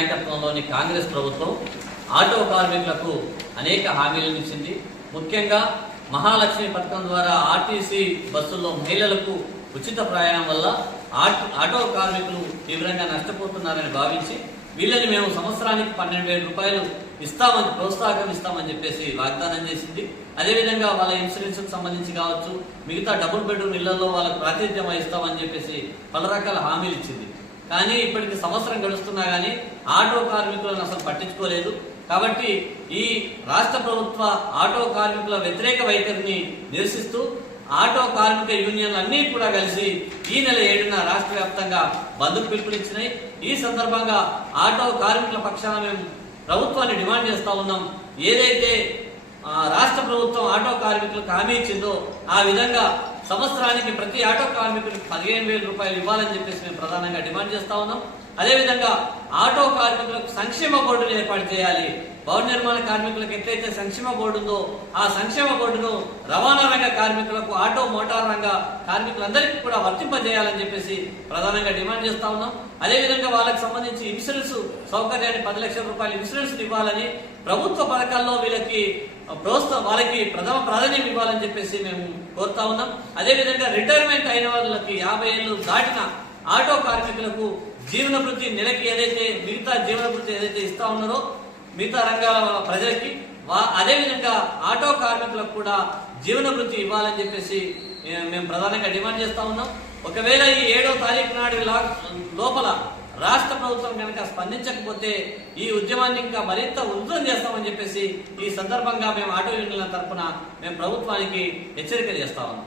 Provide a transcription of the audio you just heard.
నాయకత్వంలోని కాంగ్రెస్ ప్రభుత్వం ఆటో కార్మికులకు అనేక హామీలను ఇచ్చింది. ముఖ్యంగా మహాలక్ష్మి పథకం ద్వారా ఆర్టీసీ బస్సుల్లో మహిళలకు ఉచిత ప్రయాణం వల్ల ఆటో కార్మికులు తీవ్రంగా నష్టపోతున్నారని భావించి వీళ్ళని మేము సంవత్సరానికి 12,000 రూపాయలు ఇస్తామని ప్రోత్సాహం ఇస్తామని చెప్పేసి వాగ్దానం చేసింది. అదేవిధంగా వాళ్ళ ఇన్సూరెన్స్ కు సంబంధించి కావచ్చు, మిగతా డబుల్ బెడ్రూమ్ ఇళ్లలో వాళ్ళకు ప్రాతినిధ్యం వహిస్తామని చెప్పేసి పలు రకాల హామీలు ఇచ్చింది. కానీ ఇప్పటికి సంవత్సరం గడుస్తున్నా కానీ ఆటో కార్మికులను అసలు పట్టించుకోలేదు. కాబట్టి ఈ రాష్ట్ర ప్రభుత్వ ఆటో కార్మికుల వ్యతిరేక వైఖరిని నిరసిస్తూ ఆటో కార్మిక యూనియన్లు అన్నీ కూడా కలిసి ఈ నెల 7న రాష్ట్ర వ్యాప్తంగా బంద్కు పిలుపునిచ్చినాయి. ఈ సందర్భంగా ఆటో కార్మికుల పక్షాన మేము ప్రభుత్వాన్ని డిమాండ్ చేస్తా ఉన్నాం. ఏదైతే రాష్ట్ర ప్రభుత్వం ఆటో కార్మికులకు హామీ ఇచ్చిందో ఆ విధంగా సంవత్సరానికి ప్రతి ఆటో కార్మికులకు 15,000 రూపాయలు ఇవ్వాలని చెప్పేసి మేము ప్రధానంగా డిమాండ్ చేస్తా ఉన్నాం. అదేవిధంగా ఆటో కార్మికులకు సంక్షేమ బోర్డును ఏర్పాటు చేయాలి. భవన నిర్మాణ కార్మికులకు ఎట్లయితే సంక్షేమ బోర్డు ఉందో ఆ సంక్షేమ బోర్డును రవాణా రంగ కార్మికులకు, ఆటో మోటార్ రంగ కార్మికులందరికీ కూడా వర్తింపజేయాలని చెప్పేసి ప్రధానంగా డిమాండ్ చేస్తా ఉన్నాం. అదేవిధంగా వాళ్ళకి సంబంధించి ఇన్సూరెన్స్ సౌకర్యాన్ని 10 లక్షల రూపాయల ఇన్సూరెన్స్ ఇవ్వాలని, ప్రభుత్వ పథకాల్లో వాళ్ళకి ప్రథమ ప్రాధాన్యం ఇవ్వాలని చెప్పేసి మేము కోరుతా ఉన్నాం. అదేవిధంగా రిటైర్మెంట్ అయిన వాళ్ళకి 50 ఏళ్ళు దాటిన ఆటో కార్మికులకు జీవన వృత్తి నెలకి ఏదైతే మిగతా జీవన వృత్తి ఏదైతే ఇస్తా ఉన్నారో మిగతా రంగాల ప్రజలకి అదేవిధంగా ఆటో కార్మికులకు కూడా జీవన వృత్తి ఇవ్వాలని చెప్పేసి మేము ప్రధానంగా డిమాండ్ చేస్తా ఉన్నాం. ఒకవేళ ఈ 7వ తారీఖు నాడు లోపల రాష్ట్ర ప్రభుత్వం కనుక స్పందించకపోతే ఈ ఉద్యమాన్ని ఇంకా మరింత ఉధృతం చేస్తామని చెప్పేసి ఈ సందర్భంగా మేము ఆటో యూనియన్ల తరఫున మేము ప్రభుత్వానికి హెచ్చరిక చేస్తా ఉన్నాం.